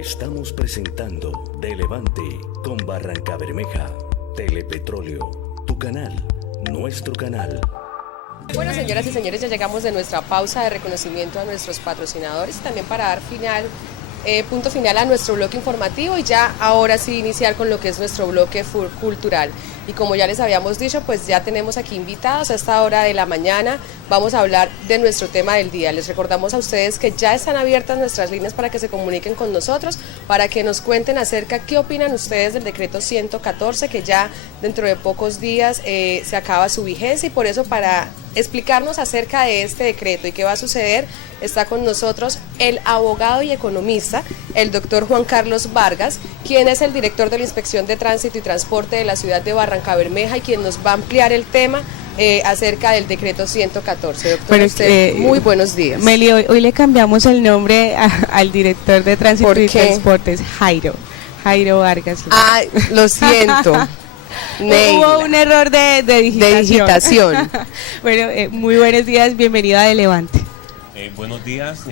Estamos presentando De Levante con Barrancabermeja, Telepetróleo, tu canal, nuestro canal. Bueno, señoras y señores, ya llegamos de nuestra pausa de reconocimiento a nuestros patrocinadores y también para dar punto final a nuestro bloque informativo y ya ahora sí iniciar con lo que es nuestro bloque cultural. Y como ya les habíamos dicho, pues ya tenemos aquí invitados a esta hora de la mañana. Vamos a hablar de nuestro tema del día. Les recordamos a ustedes que ya están abiertas nuestras líneas para que se comuniquen con nosotros, para que nos cuenten acerca qué opinan ustedes del decreto 114, que ya dentro de pocos días se acaba su vigencia, y por eso para explicarnos acerca de este decreto y qué va a suceder, está con nosotros el abogado y economista, el doctor Juan Carlos Vargas, quien es el director de la Inspección de Tránsito y Transporte de la ciudad de Barrancabermeja y quien nos va a ampliar el tema acerca del decreto 114. Doctor, bueno, muy buenos días. Meli, hoy le cambiamos el nombre al director de Tránsito y Transportes, Jairo Vargas. Ay, lo siento. Hubo un error de digitación. Bueno, muy buenos días, bienvenido a De Levante. Buenos días,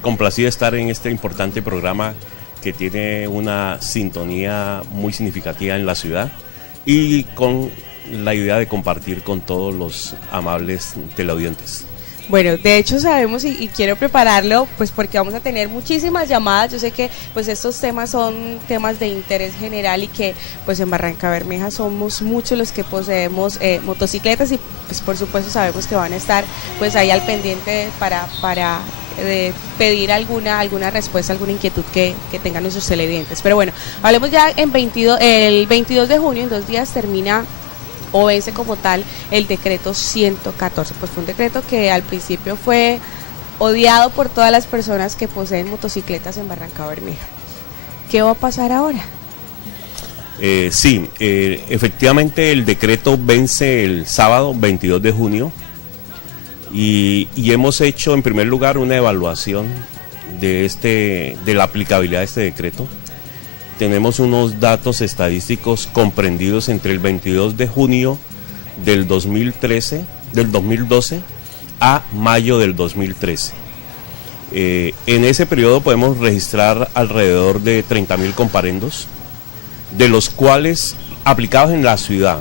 complacido de estar en este importante programa que tiene una sintonía muy significativa en la ciudad y con la idea de compartir con todos los amables teleaudientes. Bueno, de hecho sabemos y quiero prepararlo pues porque vamos a tener muchísimas llamadas. Yo sé que pues estos temas son temas de interés general y que pues en Barrancabermeja somos muchos los que poseemos motocicletas y pues por supuesto sabemos que van a estar pues ahí al pendiente para pedir alguna respuesta, alguna inquietud que tengan nuestros televidentes. Pero bueno, hablemos ya el 22 de junio, en 2 días termina o vence como tal el decreto 114, pues fue un decreto que al principio fue odiado por todas las personas que poseen motocicletas en Barrancabermeja. ¿Qué va a pasar ahora? Efectivamente el decreto vence el sábado 22 de junio y hemos hecho en primer lugar una evaluación de la aplicabilidad de este decreto. Tenemos unos datos estadísticos comprendidos entre el 22 de junio del 2012 a mayo del 2013. En ese periodo podemos registrar alrededor de 30.000 comparendos, de los cuales, aplicados en la ciudad,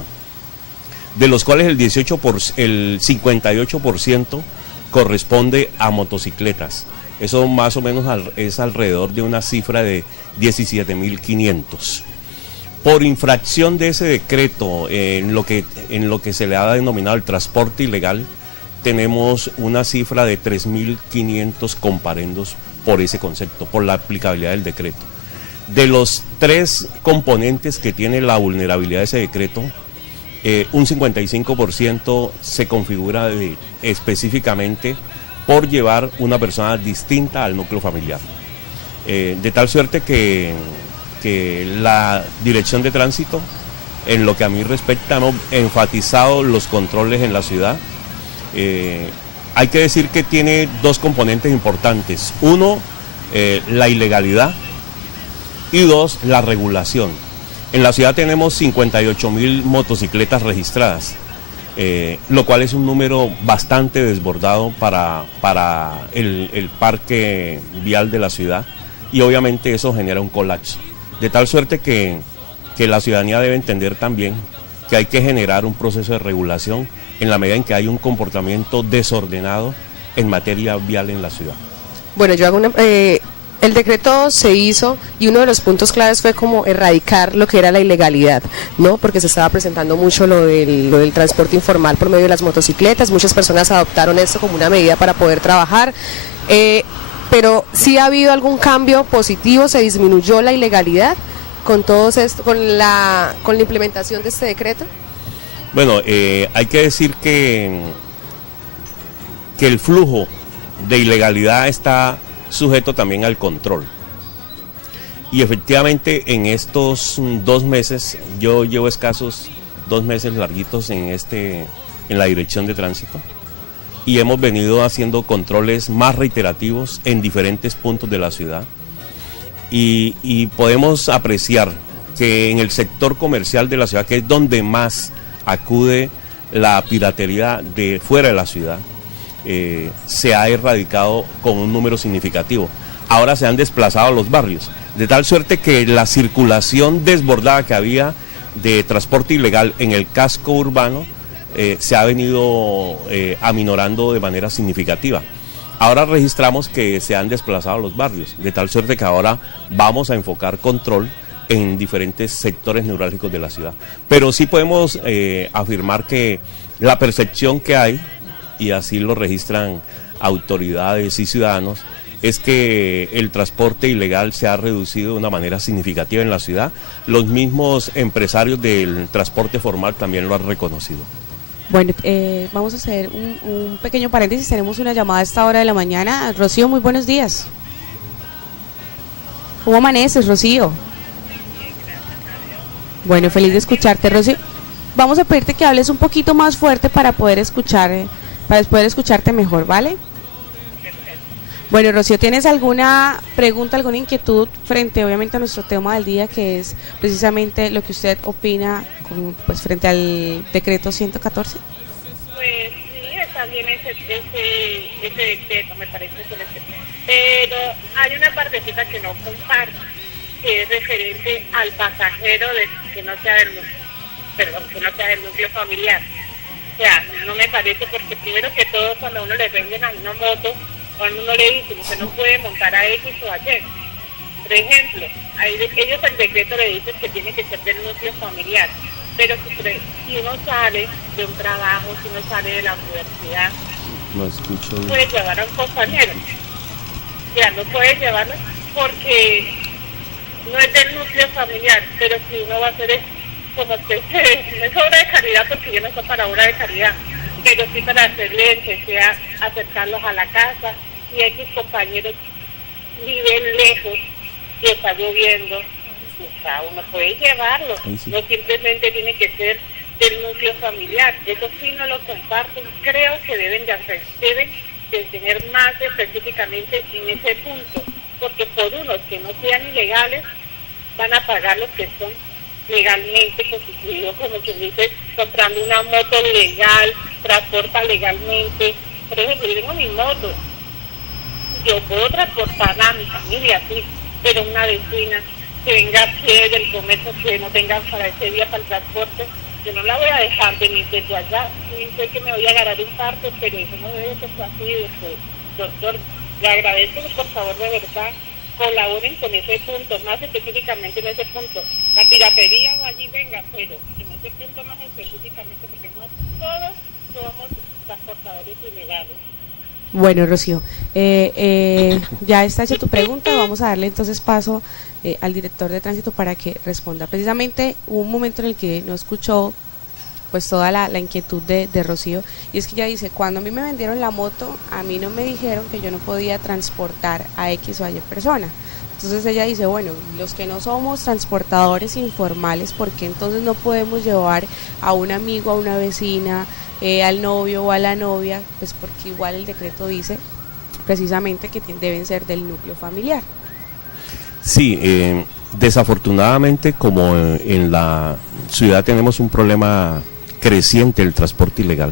de los cuales el 58% corresponde a motocicletas. Eso más o menos es alrededor de una cifra de 17.500. Por infracción de ese decreto, en lo que se le ha denominado el transporte ilegal, tenemos una cifra de 3.500 comparendos por ese concepto, por la aplicabilidad del decreto. De los 3 componentes que tiene la vulnerabilidad de ese decreto, un 55% se configura específicamente por llevar una persona distinta al núcleo familiar. De tal suerte que la Dirección de Tránsito, en lo que a mí respecta, hemos enfatizado los controles en la ciudad. Hay que decir que tiene 2 componentes importantes. 1, la ilegalidad, y 2, la regulación. En la ciudad tenemos 58.000 motocicletas registradas, lo cual es un número bastante desbordado para el parque vial de la ciudad, y obviamente eso genera un colapso. De tal suerte que la ciudadanía debe entender también que hay que generar un proceso de regulación en la medida en que hay un comportamiento desordenado en materia vial en la ciudad. Bueno, yo hago el decreto se hizo y uno de los puntos claves fue como erradicar lo que era la ilegalidad, ¿no? Porque se estaba presentando mucho lo del transporte informal por medio de las motocicletas. Muchas personas adoptaron esto como una medida para poder trabajar, pero ¿sí ha habido algún cambio positivo? ¿Se disminuyó la ilegalidad con todo esto, con la implementación de este decreto? Bueno, hay que decir que el flujo de ilegalidad está sujeto también al control. Y efectivamente en estos 2 meses, yo llevo escasos 2 meses larguitos en la Dirección de Tránsito, y hemos venido haciendo controles más reiterativos en diferentes puntos de la ciudad, y podemos apreciar que en el sector comercial de la ciudad, que es donde más acude la piratería de fuera de la ciudad, se ha erradicado con un número significativo. Ahora se han desplazado a los barrios, de tal suerte que la circulación desbordada que había de transporte ilegal en el casco urbano se ha venido aminorando de manera significativa. Ahora registramos que se han desplazado los barrios, de tal suerte que ahora vamos a enfocar control en diferentes sectores neurálgicos de la ciudad. Pero sí podemos afirmar que la percepción que hay, y así lo registran autoridades y ciudadanos, es que el transporte ilegal se ha reducido de una manera significativa en la ciudad. Los mismos empresarios del transporte formal también lo han reconocido. Bueno, vamos a hacer un pequeño paréntesis. Tenemos una llamada a esta hora de la mañana. Rocío, muy buenos días. ¿Cómo amaneces, Rocío? Bueno, feliz de escucharte, Rocío. Vamos a pedirte que hables un poquito más fuerte para poder escucharte mejor, ¿vale? Bueno, Rocío, ¿tienes alguna pregunta, alguna inquietud frente, obviamente, a nuestro tema del día, que es precisamente lo que usted opina frente al decreto 114? Pues sí, está bien ese decreto, me parece excelente. Pero hay una partecita que no comparto, que es referente al pasajero que no sea del núcleo familiar. O sea, no me parece, porque primero que todo, cuando a uno le venden a una moto, cuando uno le dice, usted no puede montar a X o a Y. Por ejemplo, ellos el decreto le dicen que tiene que ser del núcleo familiar, pero si uno sale de un trabajo, si uno sale de la universidad, no puede llevar a un compañero. O sea, no puede llevarlo porque no es del núcleo familiar, pero si uno va a hacer es como especie no es obra de caridad, porque yo no soy para obra de caridad, pero sí para hacerle, que sea acercarlos a la casa, y X compañeros viven lejos y está lloviendo, o sea, uno puede llevarlo, sí. No simplemente tiene que ser del núcleo familiar. Eso sí no lo comparto, creo que deben de tener más específicamente en ese punto, porque por unos que no sean ilegales van a pagar los que son legalmente constituidos, como quien dice, comprando una moto legal, transporta legalmente. Por ejemplo, yo tengo mi moto, yo puedo transportar a mi familia, sí, pero una vecina que venga a pie del comercio, que no tenga para ese día para el transporte, yo no la voy a dejar venir desde allá. Sí, sé que me voy a agarrar un parto, pero eso no debe ser así. Doctor, le agradezco, por favor, de verdad, colaboren con ese punto, más específicamente en ese punto. La piratería allí venga, pero en ese punto más específicamente, porque no todos somos transportadores ilegales. Bueno, Rocío, ya está hecha tu pregunta. Vamos a darle entonces paso al director de tránsito para que responda. Precisamente hubo un momento en el que no escuchó pues toda la inquietud de Rocío, y es que ella dice, cuando a mí me vendieron la moto, a mí no me dijeron que yo no podía transportar a X o Y persona. Entonces ella dice, bueno, los que no somos transportadores informales, ¿por qué entonces no podemos llevar a un amigo, a una vecina, al novio o a la novia? Pues porque igual el decreto dice precisamente que deben ser del núcleo familiar. Sí, desafortunadamente, como en la ciudad tenemos un problema creciente del transporte ilegal,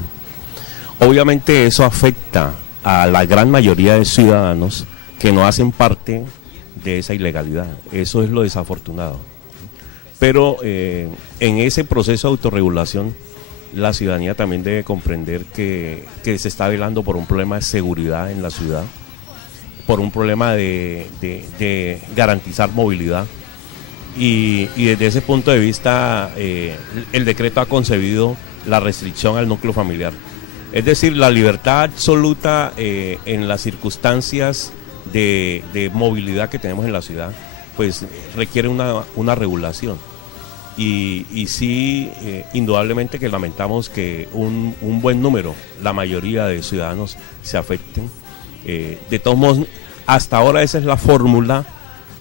obviamente eso afecta a la gran mayoría de ciudadanos que no hacen parte de esa ilegalidad. Eso es lo desafortunado. Pero en ese proceso de autorregulación, la ciudadanía también debe comprender que se está velando por un problema de seguridad en la ciudad, por un problema de garantizar movilidad, y desde ese punto de vista el decreto ha concebido la restricción al núcleo familiar. Es decir, la libertad absoluta en las circunstancias de movilidad que tenemos en la ciudad, pues requiere una regulación. Y sí, indudablemente que lamentamos que un buen número, la mayoría de ciudadanos, se afecten. De todos modos, hasta ahora esa es la fórmula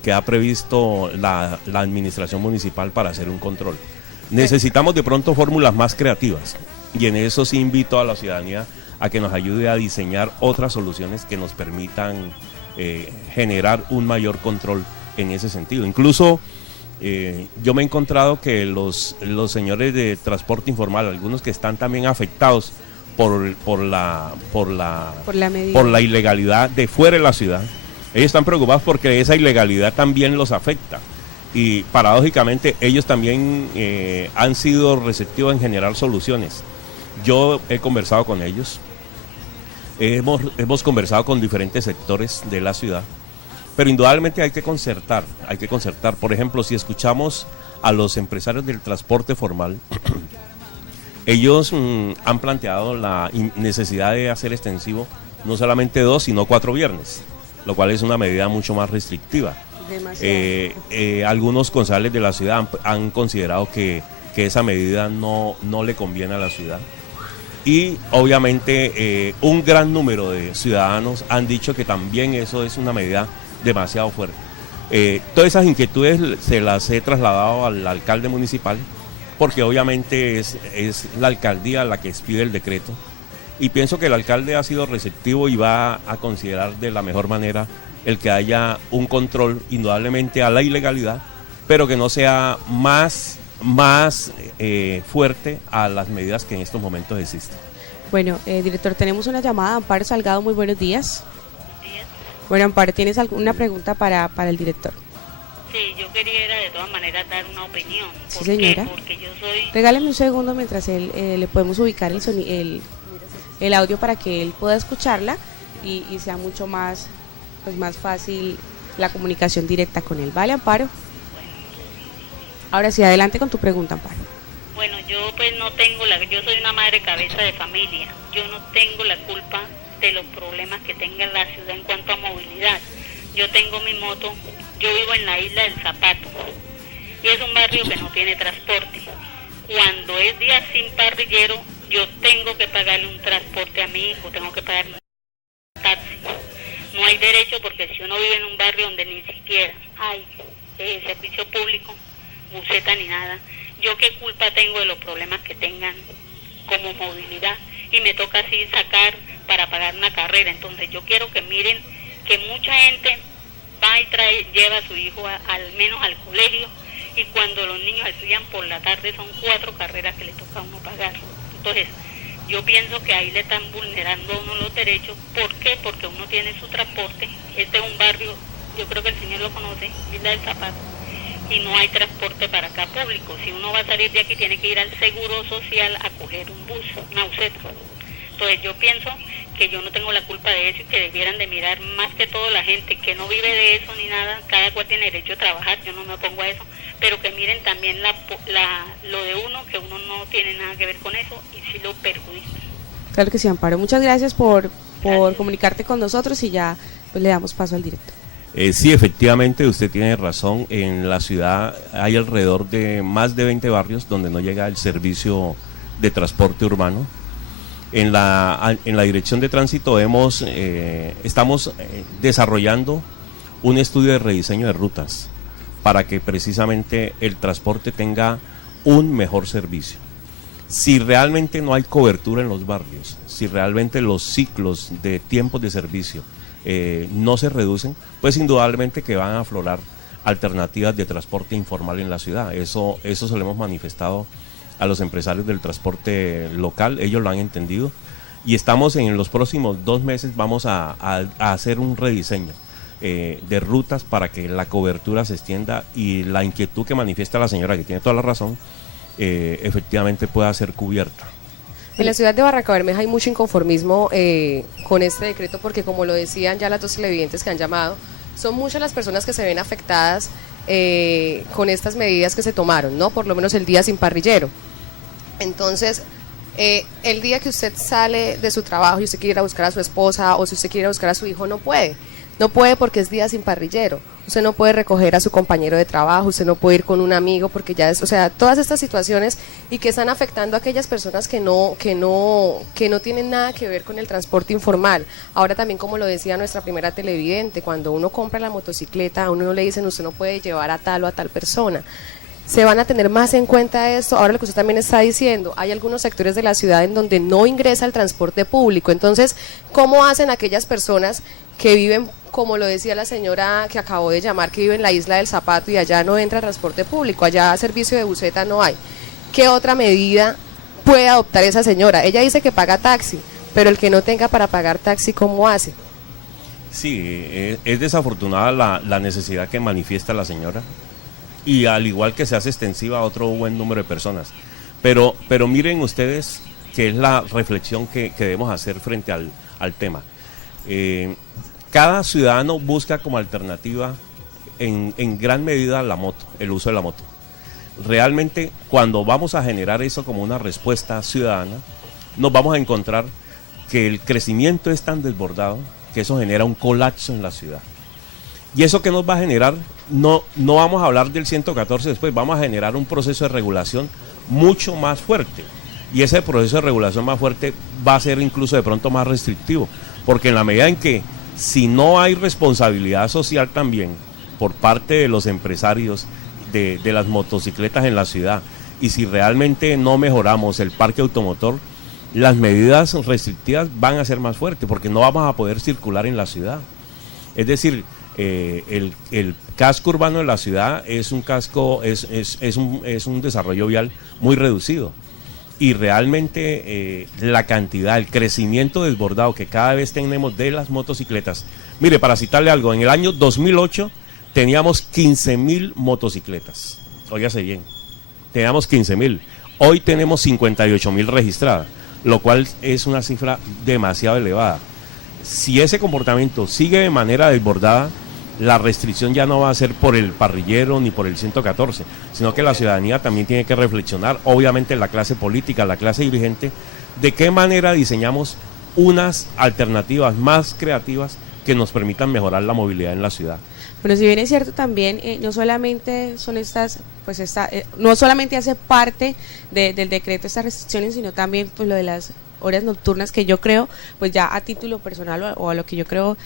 que ha previsto la administración municipal para hacer un control. Necesitamos de pronto fórmulas más creativas, y en eso sí invito a la ciudadanía a que nos ayude a diseñar otras soluciones que nos permitan generar un mayor control en ese sentido. Incluso yo me he encontrado que los señores de transporte informal, algunos que están también afectados por la ilegalidad de fuera de la ciudad, Ellos están preocupados porque esa ilegalidad también los afecta. Y paradójicamente ellos también han sido receptivos en generar soluciones. Yo he conversado con ellos, hemos conversado con diferentes sectores de la ciudad, pero indudablemente hay que concertar. Por ejemplo, si escuchamos a los empresarios del transporte formal, ellos han planteado la necesidad de hacer extensivo no solamente 2, sino 4 viernes, lo cual es una medida mucho más restrictiva. Algunos concejales de la ciudad han considerado que esa medida no le conviene a la ciudad. Y obviamente un gran número de ciudadanos han dicho que también eso es una medida demasiado fuerte. Todas esas inquietudes se las he trasladado al alcalde municipal, porque obviamente es la alcaldía la que expide el decreto, y pienso que el alcalde ha sido receptivo y va a considerar de la mejor manera el que haya un control indudablemente a la ilegalidad, pero que no sea más fuerte a las medidas que en estos momentos existen. Bueno, director, tenemos una llamada. Amparo Salgado, muy buenos días. Buenos días. Bueno, Amparo, ¿tienes alguna pregunta para el director? Sí, yo quería de todas maneras dar una opinión. Sí, ¿Por señora. qué? Porque yo soy... Regáleme un segundo mientras le podemos ubicar el audio para que él pueda escucharla y sea mucho más fácil la comunicación directa con él. ¿Vale, Amparo? Ahora sí, adelante con tu pregunta, Amparo. Bueno, yo pues no tengo yo soy una madre cabeza de familia. Yo no tengo la culpa de los problemas que tenga la ciudad en cuanto a movilidad. Yo tengo mi moto, yo vivo en la Isla del Zapato y es un barrio que no tiene transporte. Cuando es día sin parrillero, yo tengo que pagarle un transporte a mi hijo, tengo que pagarle un taxi. No hay derecho, porque si uno vive en un barrio donde ni siquiera hay servicio público, buseta ni nada, yo qué culpa tengo de los problemas que tengan como movilidad, y me toca así sacar para pagar una carrera. Entonces yo quiero que miren que mucha gente va y lleva a su hijo al menos al colegio, y cuando los niños estudian por la tarde son 4 carreras que le toca a uno pagar. Entonces yo pienso que ahí le están vulnerando a uno los derechos. ¿Por qué? Porque uno tiene su transporte. Este es un barrio, yo creo que el señor lo conoce, Isla del Zapato, y no hay transporte para acá público. Si uno va a salir de aquí tiene que ir al Seguro Social a coger un bus, una buseta. Entonces yo pienso que yo no tengo la culpa de eso y que debieran de mirar más que todo la gente que no vive de eso ni nada. Cada cual tiene derecho a trabajar, yo no me opongo a eso, pero que miren también lo de uno, que uno no tiene nada que ver con eso y sí lo perjudica. Claro que sí, Amparo. Muchas gracias por comunicarte con nosotros, y ya pues le damos paso al director. Sí, efectivamente, usted tiene razón. En la ciudad hay alrededor de más de 20 barrios donde no llega el servicio de transporte urbano. En la Dirección de Tránsito estamos desarrollando un estudio de rediseño de rutas para que precisamente el transporte tenga un mejor servicio. Si realmente no hay cobertura en los barrios, si realmente los ciclos de tiempos de servicio no se reducen, pues indudablemente que van a aflorar alternativas de transporte informal en la ciudad. Eso se lo hemos manifestado a los empresarios del transporte local, ellos lo han entendido, y estamos en los próximos 2 meses vamos a hacer un rediseño de rutas para que la cobertura se extienda y la inquietud que manifiesta la señora, que tiene toda la razón, efectivamente pueda ser cubierta. En la ciudad de Barrancabermeja hay mucho inconformismo con este decreto, porque como lo decían ya las 2 televidentes que han llamado, son muchas las personas que se ven afectadas con estas medidas que se tomaron, ¿no? Por lo menos el día sin parrillero. Entonces, el día que usted sale de su trabajo y usted quiere ir a buscar a su esposa, o si usted quiere ir a buscar a su hijo, no puede porque es día sin parrillero. Usted no puede recoger a su compañero de trabajo, usted no puede ir con un amigo, porque ya es, o sea, todas estas situaciones, y que están afectando a aquellas personas que no tienen nada que ver con el transporte informal. Ahora también, como lo decía nuestra primera televidente, cuando uno compra la motocicleta, a uno no le dicen usted no puede llevar a tal o a tal persona. Se van a tener más en cuenta esto. Ahora lo que usted también está diciendo, hay algunos sectores de la ciudad en donde no ingresa el transporte público. Entonces, ¿cómo hacen aquellas personas que viven, como lo decía la señora que acabó de llamar, que vive en la Isla del Zapato y allá no entra transporte público, allá servicio de buseta no hay? ¿Qué otra medida puede adoptar esa señora? Ella dice que paga taxi, pero el que no tenga para pagar taxi, ¿cómo hace? Sí, es desafortunada la necesidad que manifiesta la señora, y al igual que se hace extensiva a otro buen número de personas. Pero miren ustedes que es la reflexión que debemos hacer frente al tema. Cada ciudadano busca como alternativa en gran medida la moto, el uso de la moto. Realmente, cuando vamos a generar eso como una respuesta ciudadana, nos vamos a encontrar que el crecimiento es tan desbordado que eso genera un colapso en la ciudad. Y eso que nos va a generar, no vamos a hablar del 114 después, vamos a generar un proceso de regulación mucho más fuerte. Y ese proceso de regulación más fuerte va a ser incluso de pronto más restrictivo, porque en la medida en que, si no hay responsabilidad social también por parte de los empresarios de las motocicletas en la ciudad, y si realmente no mejoramos el parque automotor, las medidas restrictivas van a ser más fuertes, porque no vamos a poder circular en la ciudad. Es decir, el casco urbano de la ciudad es un casco, es un desarrollo vial muy reducido. Y realmente la cantidad, el crecimiento desbordado que cada vez tenemos de las motocicletas. Mire, para citarle algo, en el año 2008 teníamos 15.000 motocicletas. Óigase bien, teníamos 15.000. Hoy tenemos 58.000 registradas, lo cual es una cifra demasiado elevada. Si ese comportamiento sigue de manera desbordada, la restricción ya no va a ser por el parrillero ni por el 114, sino que la ciudadanía también tiene que reflexionar, obviamente la clase política, la clase dirigente, de qué manera diseñamos unas alternativas más creativas que nos permitan mejorar la movilidad en la ciudad. Pero si bien es cierto también, no solamente son estas, pues no solamente hace parte del decreto estas restricciones, sino también pues lo de las horas nocturnas, que yo creo, pues ya a título personal o a lo que yo creo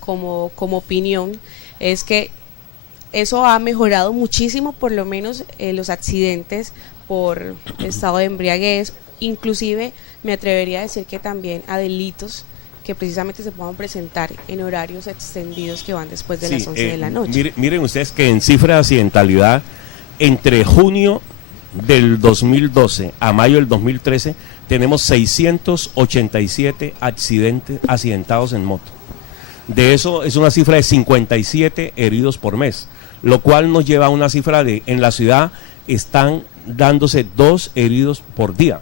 como opinión, es que eso ha mejorado muchísimo, por lo menos los accidentes por estado de embriaguez, inclusive me atrevería a decir que también a delitos que precisamente se puedan presentar en horarios extendidos que van después de las 11 de la noche. Miren ustedes que en cifra de accidentalidad, entre junio del 2012 a mayo del 2013, tenemos 687 accidentados en moto. De eso es una cifra de 57 heridos por mes, lo cual nos lleva a una cifra de, en la ciudad están dándose 2 heridos por día,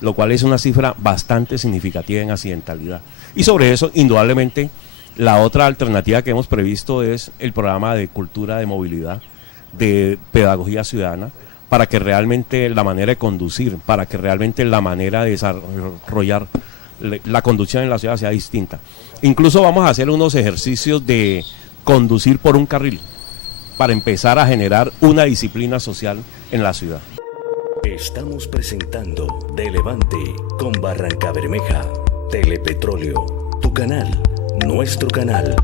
lo cual es una cifra bastante significativa en accidentalidad. Y sobre eso, indudablemente, la otra alternativa que hemos previsto es el programa de cultura de movilidad, de pedagogía ciudadana, para que realmente la manera de conducir, para que realmente la manera de desarrollar la conducción en la ciudad sea distinta. Incluso vamos a hacer unos ejercicios de conducir por un carril, para empezar a generar una disciplina social en la ciudad. Estamos presentando De Levante con Barrancabermeja, Telepetróleo, tu canal, nuestro canal.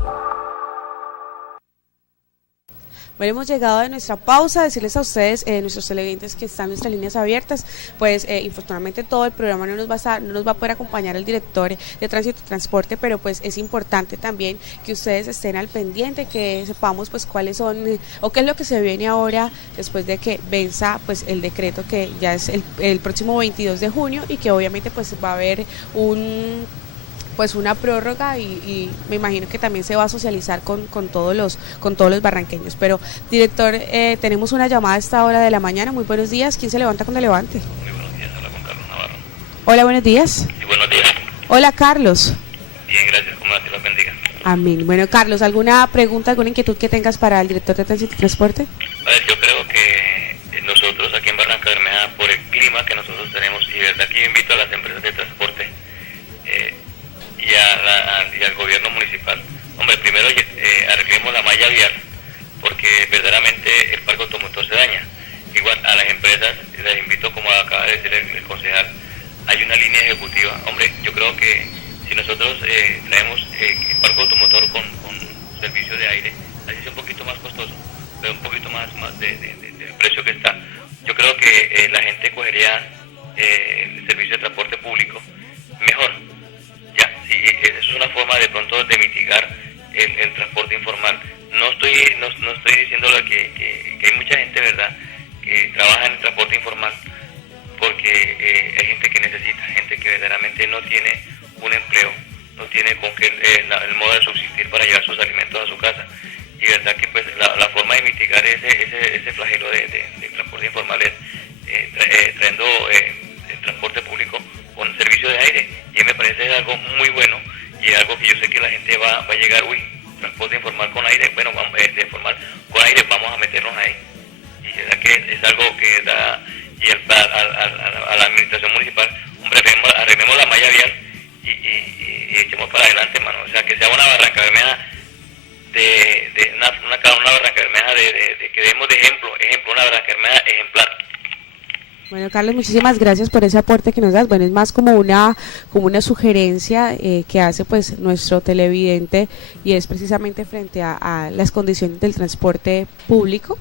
Bueno, hemos llegado a nuestra pausa, decirles a ustedes, nuestros televidentes, que están nuestras líneas abiertas. Pues infortunadamente todo el programa no nos va a poder acompañar el director de Tránsito y Transporte, pero pues es importante también que ustedes estén al pendiente, que sepamos pues cuáles son o qué es lo que se viene ahora después de que venza pues el decreto, que ya es el próximo 22 de junio, y que obviamente pues va a haber una prórroga, y me imagino que también se va a socializar con todos los barranqueños. Pero, director, tenemos una llamada a esta hora de la mañana. Muy buenos días. ¿Quién se levanta con De Levante? Muy buenos días, habla con Carlos Navarro. Hola, buenos días. Sí, buenos días. Hola, Carlos. Bien, gracias. ¿Cómo Dios los bendiga? Amén. Bueno, Carlos, ¿alguna pregunta, alguna inquietud que tengas para el director de Tránsito y Transporte? A ver, yo creo que nosotros aquí en Barrancabermeja, por el clima que nosotros tenemos, y de verdad que yo invito a las empresas de transporte y al gobierno municipal, hombre, primero arreglemos la malla vial, porque verdaderamente el parque automotor se daña. Igual a las empresas les invito, como acaba de decir el concejal, hay una línea ejecutiva. Hombre, yo creo que si nosotros traemos el parque automotor con servicio de aire, así es un poquito más costoso, pero un poquito más del precio que está, yo creo que la gente cogería el servicio de transporte público mejor. Ya, sí, eso es una forma de pronto de mitigar el transporte informal. No estoy diciendo que hay mucha gente, ¿verdad?, que trabaja en el transporte informal, porque hay gente que necesita, gente que verdaderamente no tiene un empleo, no tiene con qué el modo de subsistir para llevar sus alimentos a su casa. Y verdad que pues la forma de mitigar ese flagelo de transporte informal es trayendo el transporte público con servicio de aire. Y me parece algo muy bueno y algo que yo sé que la gente va a llegar, transporte informal con aire, bueno, de formal con aire, vamos a meternos ahí. Y verdad que es algo que da, y a la administración municipal, hombre, arreglemos la malla vial y echemos para adelante, mano. O sea, que sea una Barranca Bermeja una Barranca Bermeja de que demos de ejemplo, una Barranca Bermeja ejemplar. Bueno, Carlos, muchísimas gracias por ese aporte que nos das. Bueno, es más como una sugerencia que hace pues nuestro televidente, y es precisamente frente a las condiciones del transporte público.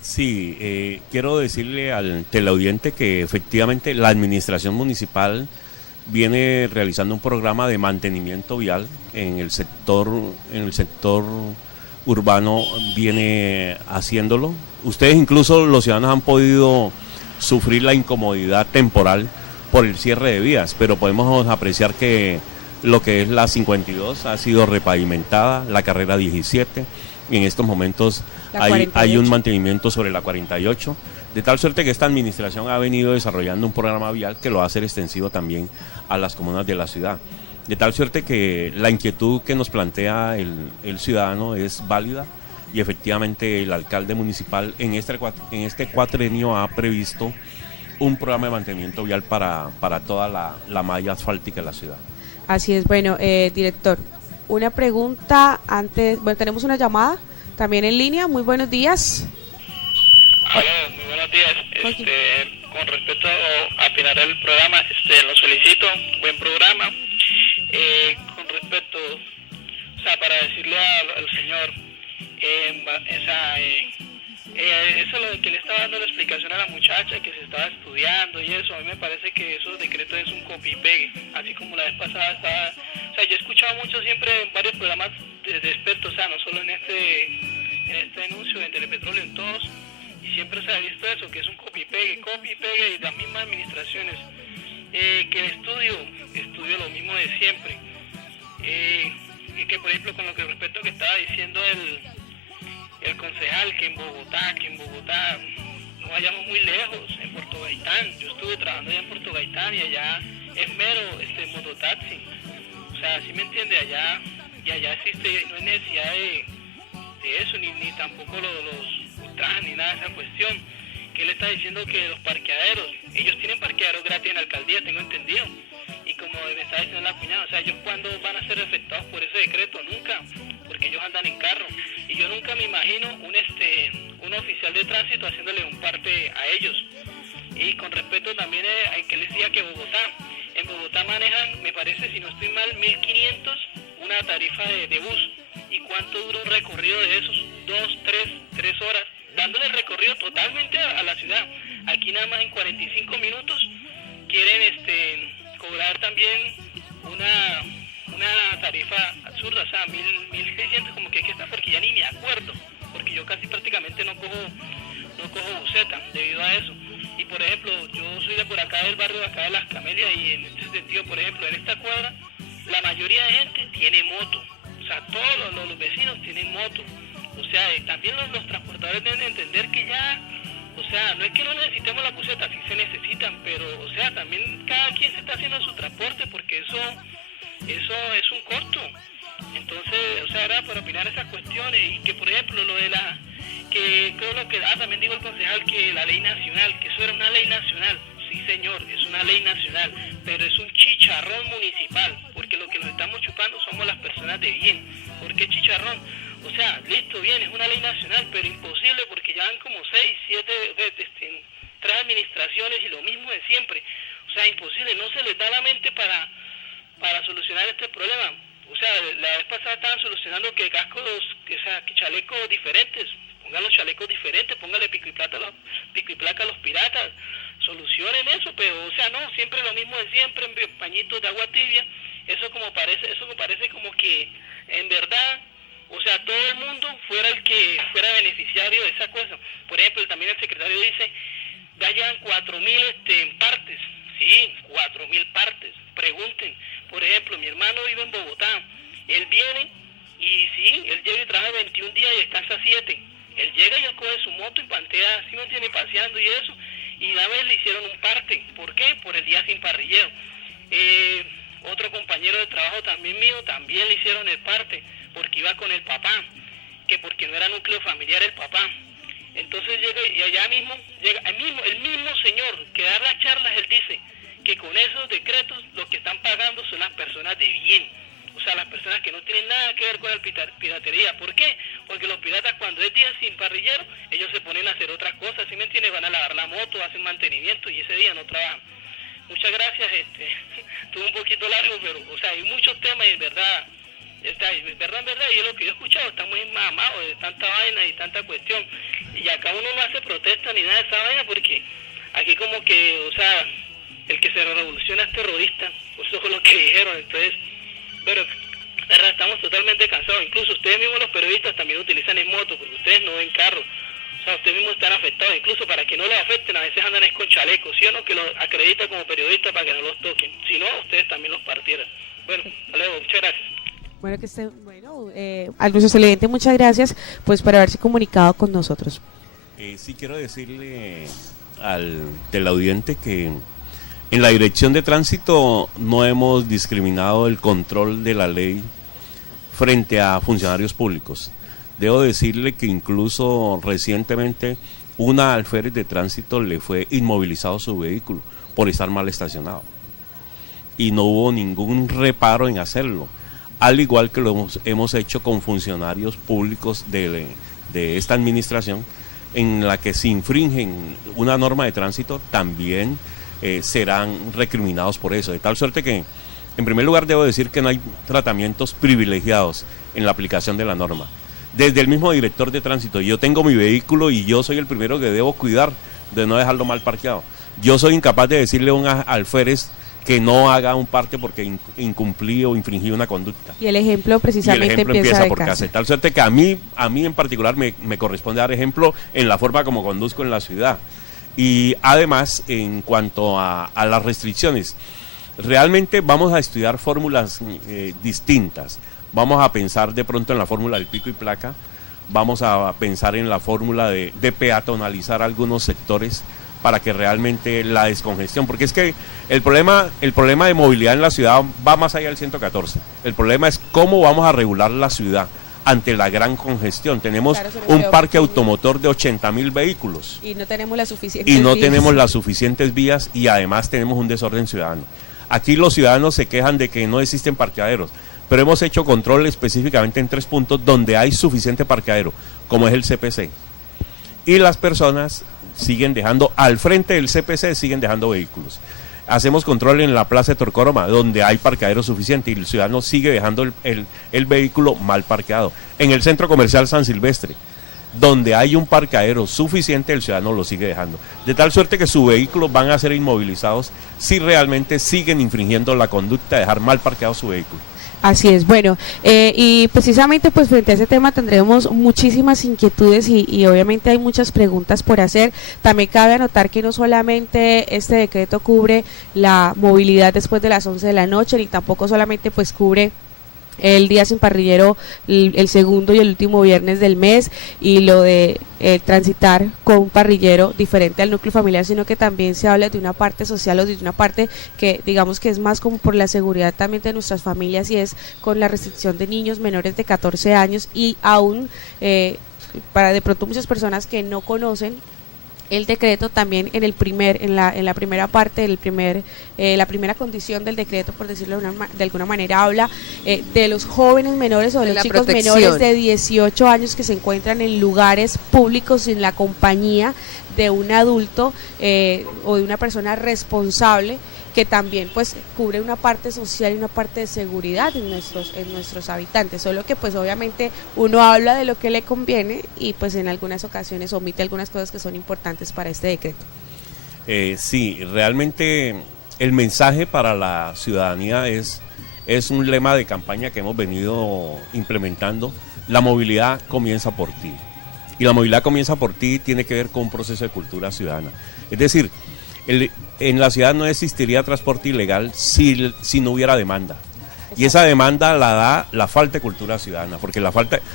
Sí, quiero decirle al teleaudiente que efectivamente la administración municipal viene realizando un programa de mantenimiento vial en el sector urbano, viene haciéndolo. Ustedes, incluso los ciudadanos, han podido sufrir la incomodidad temporal por el cierre de vías, pero podemos apreciar que lo que es la 52 ha sido repavimentada, la carrera 17, y en estos momentos hay un mantenimiento sobre la 48, de tal suerte que esta administración ha venido desarrollando un programa vial que lo va a hacer extensivo también a las comunas de la ciudad. De tal suerte que la inquietud que nos plantea el ciudadano es válida, y efectivamente el alcalde municipal en este cuatrenio ha previsto un programa de mantenimiento vial para toda la malla asfáltica de la ciudad. Así es. Bueno, director, una pregunta antes. Bueno, tenemos una llamada también en línea. Muy buenos días. Aló, muy buenos días. Con respecto a final del programa, lo solicito, buen programa. Con respecto, o sea, para decirle al señor, eso es lo que le estaba dando la explicación a la muchacha, que se estaba estudiando y eso, a mí me parece que esos decretos es un copy y pegue, así como la vez pasada estaba, o sea, yo he escuchado mucho siempre en varios programas de expertos, o sea, no solo en este anuncio, en Telepetróleo, en todos, y siempre se ha visto eso, que es un copy y pegue de las mismas administraciones, que el estudio lo mismo de siempre, y que por ejemplo con lo que respecto que estaba diciendo el concejal, que en Bogotá no vayamos muy lejos, en Puerto Gaitán, yo estuve trabajando allá en Puerto Gaitán y allá es mero mototaxi, o sea, ¿sí me entiende? Allá existe, no hay necesidad de eso, ni tampoco los ultrajes ni nada de esa cuestión. Que él está diciendo que los parqueaderos, ellos tienen parqueaderos gratis en la alcaldía, tengo entendido, y como me está diciendo la cuñada, o sea, ellos cuándo van a ser afectados por ese decreto, nunca, porque ellos andan en carro, y yo nunca me imagino un oficial de tránsito haciéndole un parte a ellos. Y con respecto también a que les decía que en Bogotá manejan, me parece, si no estoy mal, 1.500 una tarifa de bus. ¿Y cuánto dura un recorrido de esos? 2, 3 horas, dándole el recorrido totalmente a la ciudad. Aquí nada más en 45 minutos quieren cobrar también una tarifa absurda, o sea, 1.600, como que está, porque ya ni me acuerdo, porque yo casi prácticamente no cojo buseta debido a eso. Y por ejemplo, yo soy de por acá del barrio de acá de Las Camelias, y en este sentido, por ejemplo, en esta cuadra, la mayoría de gente tiene moto, o sea, todos los vecinos tienen moto, o sea, también los transportadores deben entender que ya, o sea, no es que no necesitemos la buseta, sí se necesitan, pero, o sea, también cada quien se está haciendo su transporte, porque eso es un costo. Entonces, o sea, era para opinar esas cuestiones, y que por ejemplo lo de también dijo el concejal que la ley nacional, que eso era una ley nacional. Sí, señor, es una ley nacional, pero es un chicharrón municipal, porque lo que nos estamos chupando somos las personas de bien. ¿Por qué chicharrón? O sea, listo, bien, es una ley nacional, pero imposible, porque ya van como 6, 7, 3 administraciones y lo mismo de siempre. O sea, imposible, no se les da la mente para solucionar este problema. O sea, la vez pasada estaban solucionando que que chalecos diferentes, pongan los chalecos diferentes, póngale pico y placa a los piratas, solucionen eso, pero, o sea, no, siempre lo mismo de siempre, en pañitos de agua tibia. Eso me parece como que, en verdad, o sea, todo el mundo fuera el que fuera beneficiario de esa cosa. Por ejemplo, también el secretario dice, ya llevan 4.000 partes. Sí, 4.000 partes. Pregunten, Por ejemplo, mi hermano vive en Bogotá, él viene y sí, él llega y trabaja 21 días y descansa 7. Él llega y él coge su moto y pantea, ¿sí me entiende?, paseando y eso, y una vez le hicieron un parte. ¿Por qué? Por el día sin parrillero. Otro compañero de trabajo también mío, también le hicieron el parte, porque iba con el papá, que porque no era núcleo familiar el papá. Entonces llega y allá mismo, llega el mismo señor que da las charlas, él dice que con esos decretos lo que están pagando son las personas de bien. O sea, las personas que no tienen nada que ver con la piratería. ¿Por qué? Porque los piratas cuando es día sin parrillero, ellos se ponen a hacer otras cosas, ¿sí me entiendes? Van a lavar la moto, hacen mantenimiento y ese día no trabajan. Muchas gracias, estuvo un poquito largo, pero, o sea, hay muchos temas y en verdad, y es lo que yo he escuchado, está muy mamado de tanta vaina y tanta cuestión. Y acá uno no hace protesta ni nada de esa vaina porque aquí como que, o sea, el que se revoluciona es terrorista, eso fue lo que dijeron, entonces, pero verdad, estamos totalmente cansados, incluso ustedes mismos los periodistas también utilizan en moto, porque ustedes no ven carros, o sea, ustedes mismos están afectados, incluso para que no los afecten, a veces andan con chalecos, ¿sí o no?, que los acredita como periodistas para que no los toquen, si no, ustedes también los partieran. Bueno, luego, muchas gracias. Bueno, al nuestro televidente, muchas gracias pues por haberse comunicado con nosotros. Sí quiero decirle al teleaudiente que en la Dirección de Tránsito no hemos discriminado el control de la ley frente a funcionarios públicos. Debo decirle que incluso recientemente una alférez de tránsito le fue inmovilizado su vehículo por estar mal estacionado. Y no hubo ningún reparo en hacerlo, al igual que lo hemos hecho con funcionarios públicos de esta administración, en la que si infringen una norma de tránsito también serán recriminados por eso, de tal suerte que, en primer lugar, debo decir que no hay tratamientos privilegiados en la aplicación de la norma. Desde el mismo director de tránsito, yo tengo mi vehículo y yo soy el primero que debo cuidar de no dejarlo mal parqueado. Yo soy incapaz de decirle a un alférez que no haga un parte porque incumplí o infringí una conducta. Y el ejemplo precisamente empieza por casa. De tal suerte que a mí en particular me corresponde dar ejemplo en la forma como conduzco en la ciudad. Y además, en cuanto a las restricciones, realmente vamos a estudiar fórmulas distintas. Vamos a pensar de pronto en la fórmula del pico y placa, vamos a pensar en la fórmula de peatonalizar algunos sectores para que realmente la descongestión, porque es que el problema de movilidad en la ciudad va más allá del 114. El problema es cómo vamos a regular la ciudad ante la gran congestión. Tenemos un parque automotor de 80.000 vehículos. Y no tenemos las suficientes vías y además tenemos un desorden ciudadano. Aquí los ciudadanos se quejan de que no existen parqueaderos, pero hemos hecho control específicamente en 3 puntos donde hay suficiente parqueadero, como es el CPC. Y las personas siguen dejando, al frente del CPC siguen dejando vehículos. Hacemos control en la Plaza de Torcoroma, donde hay parqueadero suficiente y el ciudadano sigue dejando el vehículo mal parqueado. En el Centro Comercial San Silvestre, donde hay un parqueadero suficiente, el ciudadano lo sigue dejando. De tal suerte que sus vehículos van a ser inmovilizados si realmente siguen infringiendo la conducta de dejar mal parqueado su vehículo. Así es, bueno, y precisamente pues frente a ese tema tendremos muchísimas inquietudes y obviamente hay muchas preguntas por hacer. También cabe anotar que no solamente este decreto cubre la movilidad después de las 11 de la noche, ni tampoco solamente pues cubre el día sin parrillero el segundo y el último viernes del mes y lo de transitar con un parrillero diferente al núcleo familiar, sino que también se habla de una parte social o de una parte que digamos que es más como por la seguridad también de nuestras familias, y es con la restricción de niños menores de 14 años y aún para de pronto muchas personas que no conocen el decreto, también en la primera parte, la primera condición del decreto, por decirlo de alguna manera, habla de los jóvenes menores o de los chicos menores de 18 años que se encuentran en lugares públicos sin la compañía de un adulto o de una persona responsable, que también pues cubre una parte social y una parte de seguridad en nuestros habitantes, solo que pues obviamente uno habla de lo que le conviene y pues en algunas ocasiones omite algunas cosas que son importantes para este decreto. Sí, realmente el mensaje para la ciudadanía es un lema de campaña que hemos venido implementando: la movilidad comienza por ti. Y la movilidad comienza por ti tiene que ver con un proceso de cultura ciudadana. Es decir, En la ciudad no existiría transporte ilegal si no hubiera demanda. Y esa demanda la da la falta de cultura ciudadana, porque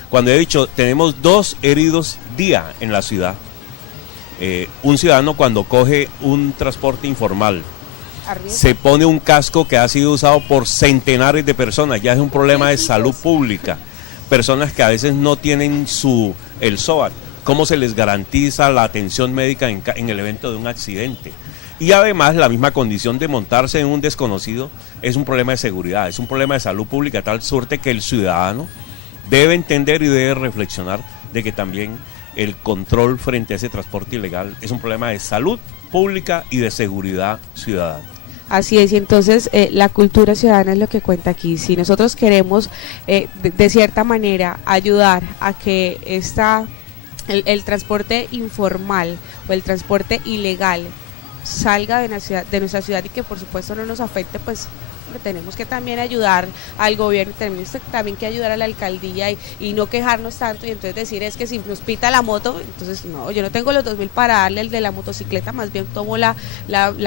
cuando he dicho, tenemos 2 heridos día en la ciudad. Un ciudadano cuando coge un transporte informal, se pone un casco que ha sido usado por centenares de personas, ya es un problema de salud pública. Personas que a veces no tienen el SOAT, ¿cómo se les garantiza la atención médica en el evento de un accidente? Y además la misma condición de montarse en un desconocido es un problema de seguridad, es un problema de salud pública, tal suerte que el ciudadano debe entender y debe reflexionar de que también el control frente a ese transporte ilegal es un problema de salud pública y de seguridad ciudadana. Así es, y entonces la cultura ciudadana es lo que cuenta aquí. Si nosotros queremos de cierta manera ayudar a que el transporte informal o el transporte ilegal salga de nuestra ciudad y que por supuesto no nos afecte, pues tenemos que también ayudar al gobierno, tenemos también que ayudar a la alcaldía y no quejarnos tanto y entonces decir es que si nos pita la moto, entonces no, yo no tengo los 2.000 para darle el de la motocicleta, más bien tomo la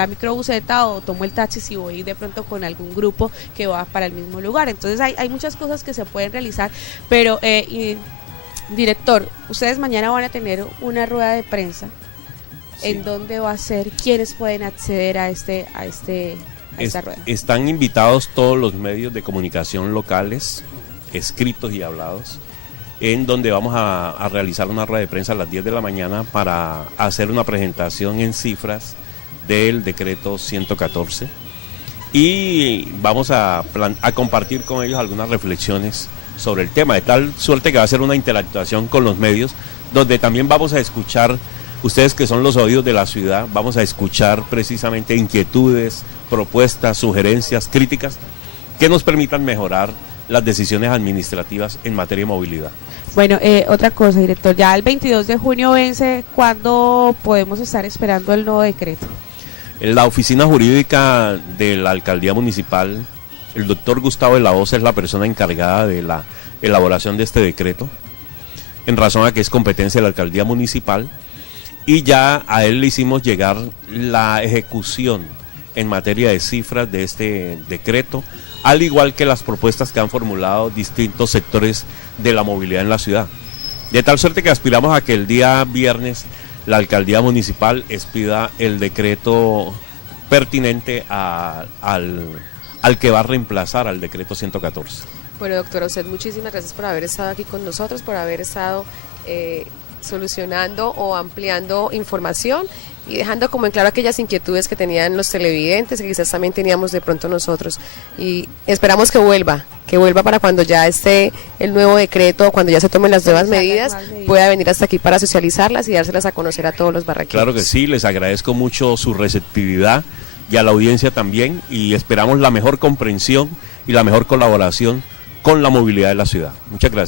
microbuseta o tomo el taxi si voy de pronto con algún grupo que va para el mismo lugar. Entonces hay muchas cosas que se pueden realizar, pero director, ustedes mañana van a tener una rueda de prensa. Sí. ¿En dónde va a ser? ¿Quiénes pueden acceder a esta rueda? Están invitados todos los medios de comunicación locales, escritos y hablados, en donde vamos a realizar una rueda de prensa a las 10 de la mañana para hacer una presentación en cifras del decreto 114 y vamos a compartir con ellos algunas reflexiones sobre el tema, de tal suerte que va a ser una interactuación con los medios, donde también vamos a escuchar. Ustedes que son los oídos de la ciudad, vamos a escuchar precisamente inquietudes, propuestas, sugerencias, críticas que nos permitan mejorar las decisiones administrativas en materia de movilidad. Bueno, otra cosa, director, ya el 22 de junio vence, ¿cuándo podemos estar esperando el nuevo decreto? La oficina jurídica de la alcaldía municipal, el doctor Gustavo de la Hoz es la persona encargada de la elaboración de este decreto, en razón a que es competencia de la alcaldía municipal. Y ya a él le hicimos llegar la ejecución en materia de cifras de este decreto, al igual que las propuestas que han formulado distintos sectores de la movilidad en la ciudad. De tal suerte que aspiramos a que el día viernes la alcaldía municipal expida el decreto pertinente al que va a reemplazar al decreto 114. Bueno, doctora, a usted muchísimas gracias por haber estado aquí con nosotros, por haber estado solucionando o ampliando información y dejando como en claro aquellas inquietudes que tenían los televidentes y que quizás también teníamos de pronto nosotros, y esperamos que vuelva para cuando ya esté el nuevo decreto, cuando ya se tomen las nuevas medidas, pueda venir hasta aquí para socializarlas y dárselas a conocer a todos los barranqueños. Claro que sí, les agradezco mucho su receptividad y a la audiencia también, y esperamos la mejor comprensión y la mejor colaboración con la movilidad de la ciudad. Muchas gracias.